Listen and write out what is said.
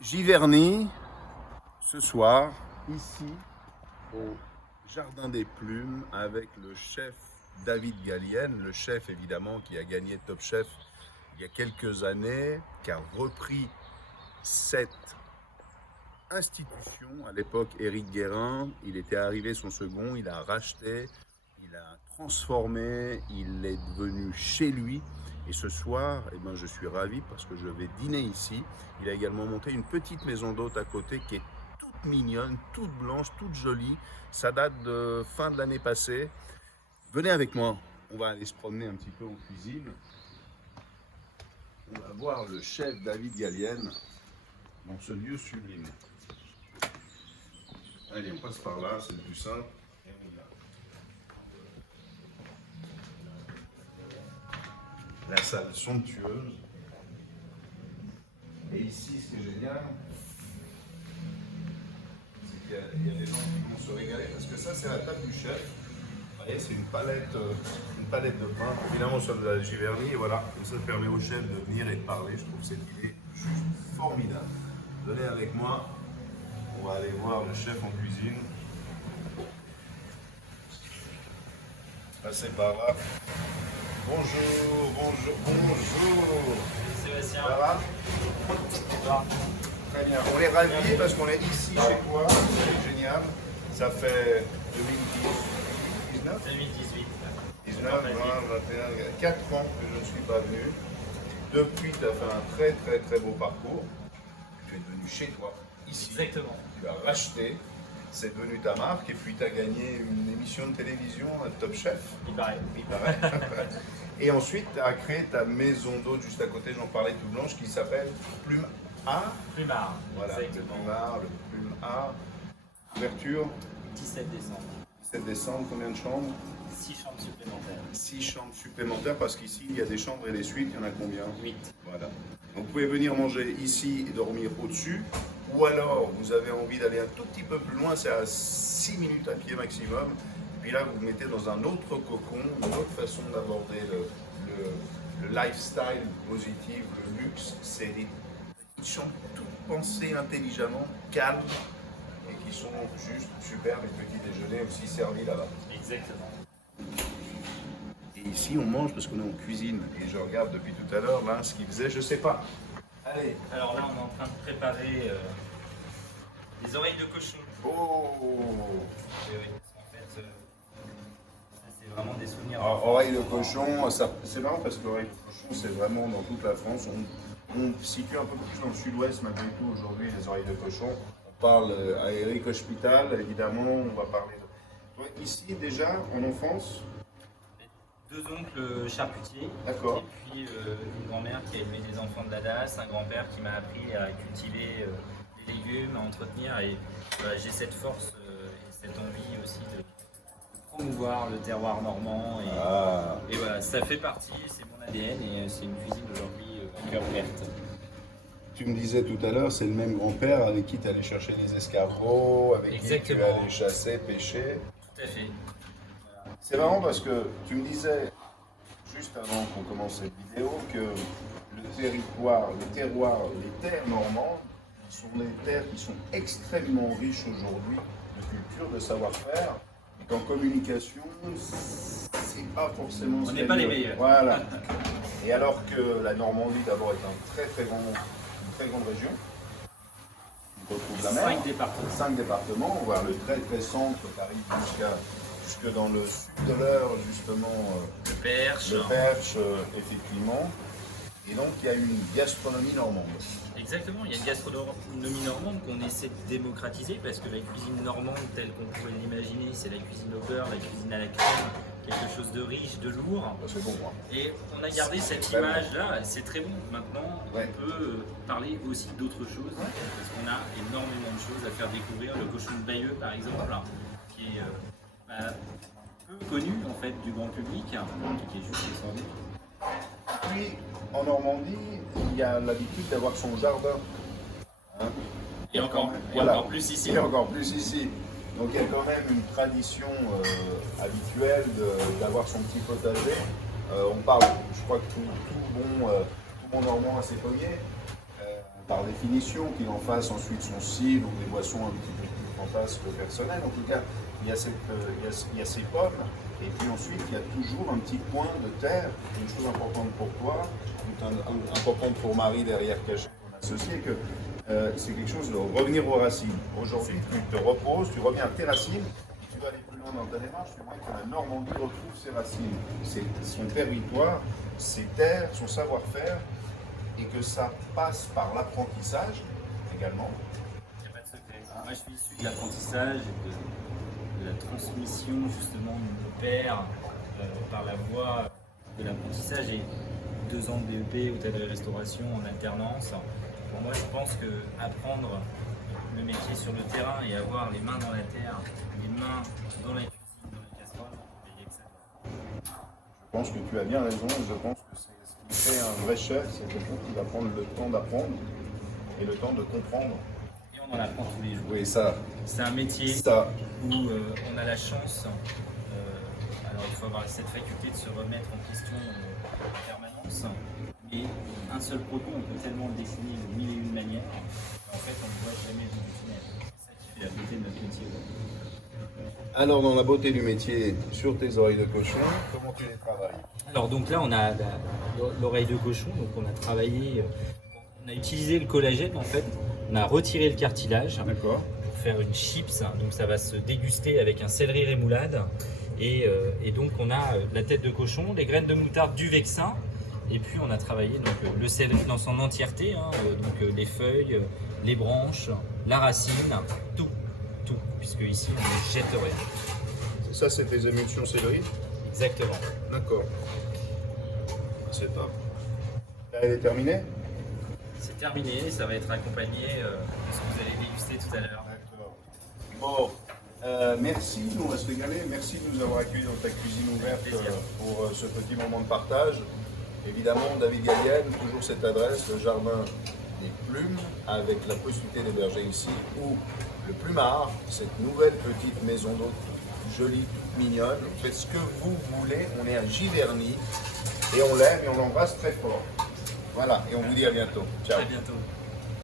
Giverny, ce soir, ici, au Jardin des Plumes, avec le chef David Gallienne, le chef évidemment qui a gagné Top Chef il y a quelques années, qui a repris cette institution. À l'époque, Éric Guérin, il était arrivé son second, il a racheté, il a transformé, il est devenu chez lui. Et ce soir, eh ben, je suis ravi parce que je vais dîner ici. Il a également monté une petite maison d'hôte à côté qui est toute mignonne, toute blanche, toute jolie. Ça date de fin de l'année passée. Venez avec moi, on va aller se promener un petit peu en cuisine. On va voir le chef David Gallienne dans ce lieu sublime. Allez, on passe par là, c'est le plus simple. Et on y va. La salle somptueuse. Et ici, ce qui est génial, c'est qu'il y a des gens qui vont se régaler parce que ça, c'est la table du chef. Vous voyez, c'est une palette de pain. Évidemment, nous sommes à la Giverny et voilà, comme ça permet au chef de venir et de parler. Je trouve cette idée juste formidable. Venez avec moi, on va aller voir le chef en cuisine. Passez par là. Bonjour, bonjour, bonjour. Sébastien. Ça va? Très bien. On est ravis parce qu'on est ici chez toi. C'est génial. Ça fait 2019, 2018. 19, 20, 21, 4 ans que je ne suis pas venu. Depuis, tu as fait un très très très beau parcours. Tu es devenu chez toi, ici. Exactement. Tu as racheté. C'est devenu ta marque et puis tu as gagné une émission de télévision, un Top Chef. Il paraît. Il paraît. Et ensuite, tu as créé ta maison d'hôte juste à côté, j'en parlais tout blanche, qui s'appelle Plume A. Plumard. Voilà, Exactement. le Plumard, le Plume A. Ouverture, 17 décembre. 7 décembre, combien de chambres? 6 chambres supplémentaires. 6 chambres supplémentaires parce qu'ici, il y a des chambres et des suites, il y en a combien? 8. Voilà. Donc vous pouvez venir manger ici et dormir au-dessus. Ou alors, vous avez envie d'aller un tout petit peu plus loin, c'est à 6 minutes à pied maximum. Puis là, vous vous mettez dans un autre cocon, une autre façon d'aborder le lifestyle positif, le luxe. C'est des petites chambres toutes pensées intelligemment, calmes, et qui sont juste superbes. Les petits déjeuners aussi servis là-bas. Exactement. Et ici, on mange parce qu'on est en cuisine. Et je regarde depuis tout à l'heure, là, ce qu'il faisait, je sais pas. Allez. Alors là, on est en train de préparer des oreilles de cochon. Oh! Et oui, en fait, ça, c'est vraiment des souvenirs. Alors, oreille de cochon, c'est marrant parce que l'oreille de cochon, c'est vraiment dans toute la France. On situe un peu plus dans le sud-ouest malgré tout aujourd'hui, les oreilles de cochon. On parle à Eric Hospital, évidemment, on va parler de... Toi, ici, déjà, en enfance, 2 oncles charcutiers. d'accord. Et puis une grand-mère qui a élevé des enfants de la DAS, un grand-père qui m'a appris à cultiver les légumes, à entretenir. Et voilà, j'ai cette force et cette envie aussi de promouvoir le terroir normand. Et voilà, ça fait partie, c'est mon ADN et c'est une cuisine aujourd'hui cœur ouverte. Tu me disais tout à l'heure, c'est le même grand-père avec qui tu allais chercher les escargots, avec qui tu Exactement. allais chasser, pêcher. Tout à fait. C'est marrant parce que tu me disais, juste avant qu'on commence cette vidéo, que le territoire, le terroir, les terres normandes sont des terres qui sont extrêmement riches aujourd'hui de culture, de savoir-faire, et qu'en communication, c'est pas forcément... On n'est pas les meilleurs. Voilà. Et alors que la Normandie, d'abord, est une très grande région, on retrouve la mer. 5 départements. 5 départements, voire le très très centre, qui arrive jusque dans le sud de l'Eure, justement, Le Perche. le Perche, effectivement. Et donc, il y a une gastronomie normande. Exactement, il y a une gastronomie normande qu'on essaie de démocratiser parce que la cuisine normande telle qu'on pourrait l'imaginer, c'est la cuisine au beurre, la cuisine à la crème, quelque chose de riche, de lourd. C'est bon, moi. Et on a gardé cette très bon. image-là, c'est très bon. Maintenant, Ouais. on peut parler aussi d'autres choses parce qu'on a énormément de choses à faire découvrir. Le cochon de Bayeux, par exemple, qui est peu connu en fait du grand public, qui est juste descendu. Puis, en Normandie, il y a l'habitude d'avoir son jardin. Hein. Et encore Voilà. plus ici. Et encore plus ici. Donc, il y a quand même une tradition habituelle d'avoir son petit potager. On parle, je crois que tout bon Normand a ses pommiers. par définition qu'il en fasse ensuite son cidre ou des boissons un petit peu plus fantasques personnelles. En tout cas, il y a ces pommes. Et puis ensuite, il y a toujours un petit point de terre, une chose importante pour toi, importante pour Marie derrière caché, mon associé, que c'est quelque chose de revenir aux racines. Aujourd'hui, tu te reposes, tu reviens à tes racines, et tu vas aller plus loin dans ta démarche, tu vois que la Normandie retrouve ses racines, son territoire, ses terres, son savoir-faire, et que ça passe par l'apprentissage également. Il n'y a pas de secret. Moi, je suis issu de l'apprentissage et de la transmission justement de mon père par la voie de l'apprentissage et 2 ans de DEP hôtellerie-restauration en alternance. Pour moi, je pense que apprendre le métier sur le terrain et avoir les mains dans la terre, les mains dans la cuisine, dans la casserole, il y a que ça. Je pense que tu as bien raison, je pense que c'est ce qui fait un vrai chef, c'est quelqu'un qui va prendre le temps d'apprendre et le temps de comprendre. Et on en apprend tous les jours. Oui, ça. C'est un métier Ça. où on a la chance, alors il faut avoir cette faculté de se remettre en question en permanence, mais un seul produit, on peut tellement le dessiner de 1001 manières, en fait on ne voit jamais le bout du tunnel. C'est ça qui fait la beauté de notre métier. Alors, dans la beauté du métier, sur tes oreilles de cochon, comment tu les travailles? Alors donc là on a l'oreille de cochon, donc on a travaillé, on a utilisé le collagène en fait, on a retiré le cartilage. D'accord. Faire une chips, donc ça va se déguster avec un céleri rémoulade et donc on a la tête de cochon, les graines de moutarde, du vexin et puis on a travaillé donc le céleri dans son entièreté, donc les feuilles, les branches, la racine, tout, puisque ici on ne jette rien. Ça, c'est tes émulsions céleri? Exactement. D'accord. C'est top. Là, elle est terminée? C'est terminé, ça va être accompagné de ce que vous allez déguster tout à l'heure. D'accord. Bon, merci, nous on va se régaler. Merci de nous avoir accueillis dans ta cuisine ouverte pour ce petit moment de partage. Évidemment, David Gallienne, toujours cette adresse, le jardin des plumes, avec la possibilité d'héberger ici, ou le plumard, cette nouvelle petite maison d'hôte jolie, toute mignonne. Faites ce que vous voulez, on est à Giverny et on l'aime et on l'embrasse très fort. Voilà, et on vous dit à bientôt. Ciao. À bientôt.